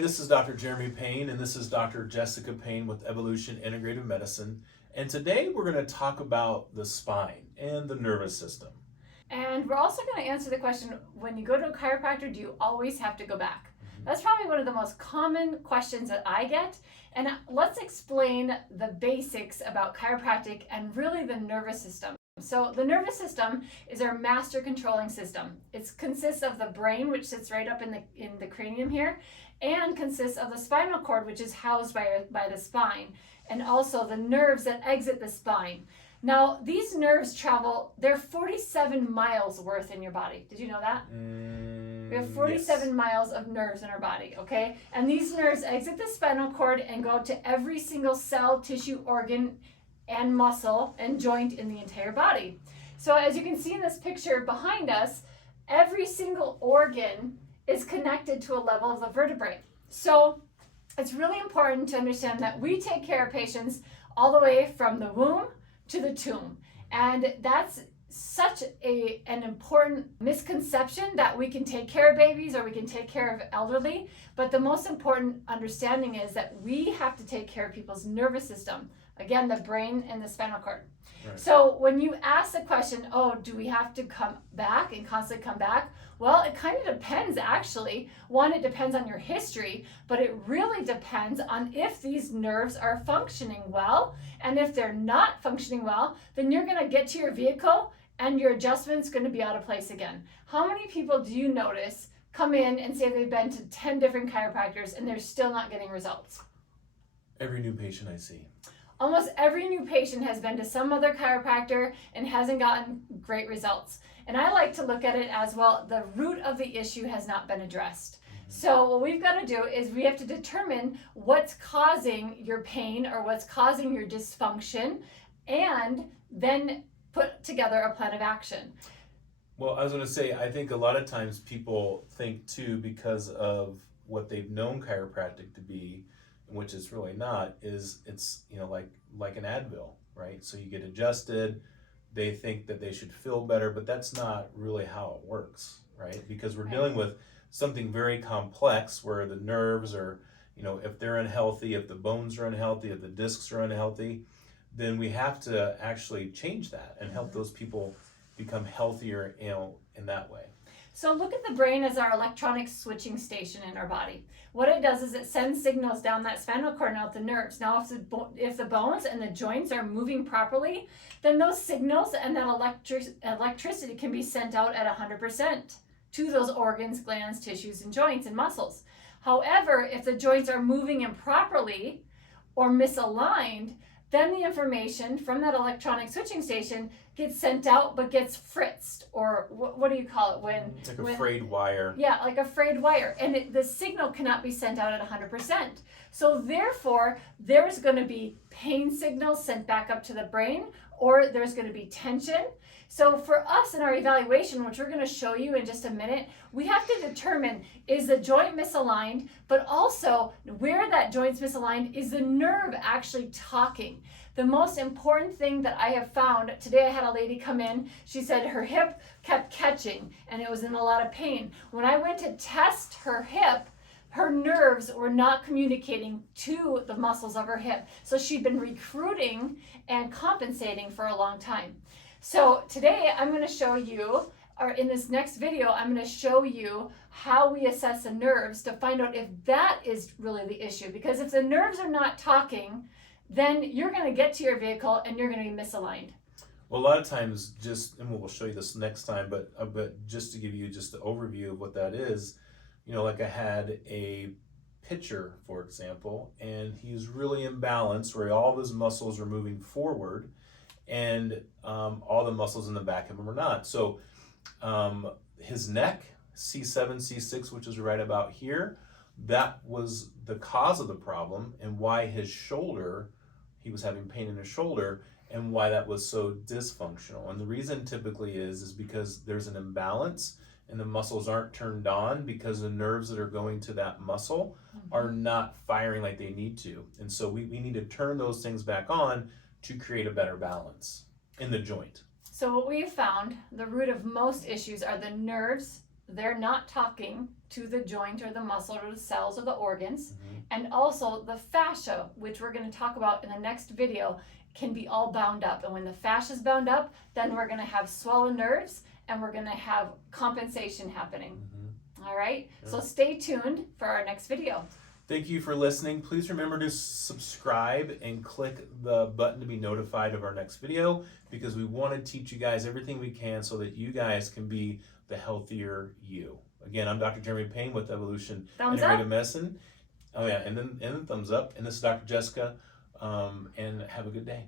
morning, this is Dr. Jeremy Payne, and this is Dr. Jessica Payne with Evolution Integrative Medicine. And today we're going to talk about the spine and the nervous system. And we're also going to answer the question, when you go to a chiropractor, do you always have to go back? That's probably one of the most common questions that I get. And let's explain the basics about chiropractic and really the nervous system. So the nervous system is our master controlling system. It consists of the brain, which sits right up in the cranium here, and consists of the spinal cord, which is housed by the spine, and also the nerves that exit the spine. Now, these nerves travel, they're 47 miles worth in your body. Did you know that? We have 47 miles of nerves in our body, okay? And these nerves exit the spinal cord and go to every single cell, tissue, organ, and muscle and joint in the entire body. So as you can see in this picture behind us, every single organ is connected to a level of the vertebrae. So it's really important to understand that we take care of patients all the way from the womb to the tomb. And that's such an important misconception that we can take care of babies or we can take care of elderly. But the most important understanding is that we have to take care of people's nervous system. Again, the brain and the spinal cord. Right. So when you ask the question, oh, do we have to come back and constantly come back? Well, it kind of depends actually. One, it depends on your history, but it really depends on if these nerves are functioning well. And if they're not functioning well, then you're gonna get to your vehicle and your adjustment's gonna be out of place again. How many people do you notice come in and say they've been to 10 different chiropractors and they're still not getting results? Every new patient I see. Almost every new patient has been to some other chiropractor and hasn't gotten great results. And I like to look at it as, well, the root of the issue has not been addressed. So what we've got to do is we have to determine what's causing your pain or what's causing your dysfunction, and then put together a plan of action. Well, I was going to say, I think a lot of times people think too, because of what they've known chiropractic to be, which it's really not, is it's, like an Advil, right? So you get adjusted, they think that they should feel better, but that's not really how it works, right? Because we're dealing with something very complex where the nerves are, if they're unhealthy, if the bones are unhealthy, if the discs are unhealthy, then we have to actually change that and help those people become healthier, in that way. So look at the brain as our electronic switching station in our body. What it does is it sends signals down that spinal cord and out the nerves. Now, if the bones and the joints are moving properly, then those signals and that electricity can be sent out at 100% to those organs, glands, tissues, and joints and muscles. However, if the joints are moving improperly or misaligned, then the information from that electronic switching station gets sent out but gets fritzed, or what do you call it? It's like a frayed wire. Yeah, like a frayed wire. And the signal cannot be sent out at 100%. So therefore, there's going to be pain signals sent back up to the brain, or there's going to be tension. So for us in our evaluation, which we're going to show you in just a minute, we have to determine, is the joint misaligned, but also where that joint's misaligned, is the nerve actually talking? The most important thing that I have found, today I had a lady come in, she said her hip kept catching and it was in a lot of pain. When I went to test her hip, her nerves were not communicating to the muscles of her hip. So she'd been recruiting and compensating for a long time. So today I'm going to show you, or in this next video, I'm going to show you how we assess the nerves to find out if that is really the issue. Because if the nerves are not talking, then you're going to get to your vehicle and you're going to be misaligned. Well, a lot of times, and we'll show you this next time, but just to give you just an overview of what that is, like I had a pitcher, for example, and he's really imbalanced where all of his muscles are moving forward and all the muscles in the back of him are not. So his neck, C7, C6, which is right about here, that was the cause of the problem, and why his shoulder, he was having pain in his shoulder, and why that was so dysfunctional. And the reason typically is because there's an imbalance and the muscles aren't turned on because the nerves that are going to that muscle are not firing like they need to. And so we need to turn those things back on to create a better balance in the joint. So what we have found, the root of most issues are the nerves, they're not talking to the joint or the muscle or the cells or the organs. Mhm. And also the fascia, which we're going to talk about in the next video, can be all bound up. And when the fascia is bound up, then we're going to have swollen nerves and we're going to have compensation happening. Mhm. All right. Yeah. So stay tuned for our next video. Thank you for listening. Please remember to subscribe and click the button to be notified of our next video, because we want to teach you guys everything we can so that you guys can be the healthier you. Again, I'm Dr. Jeremy Payne with Evolution Thumbs Integrative up. Medicine. Oh yeah, and then thumbs up. And this is Dr. Jessica. And have a good day.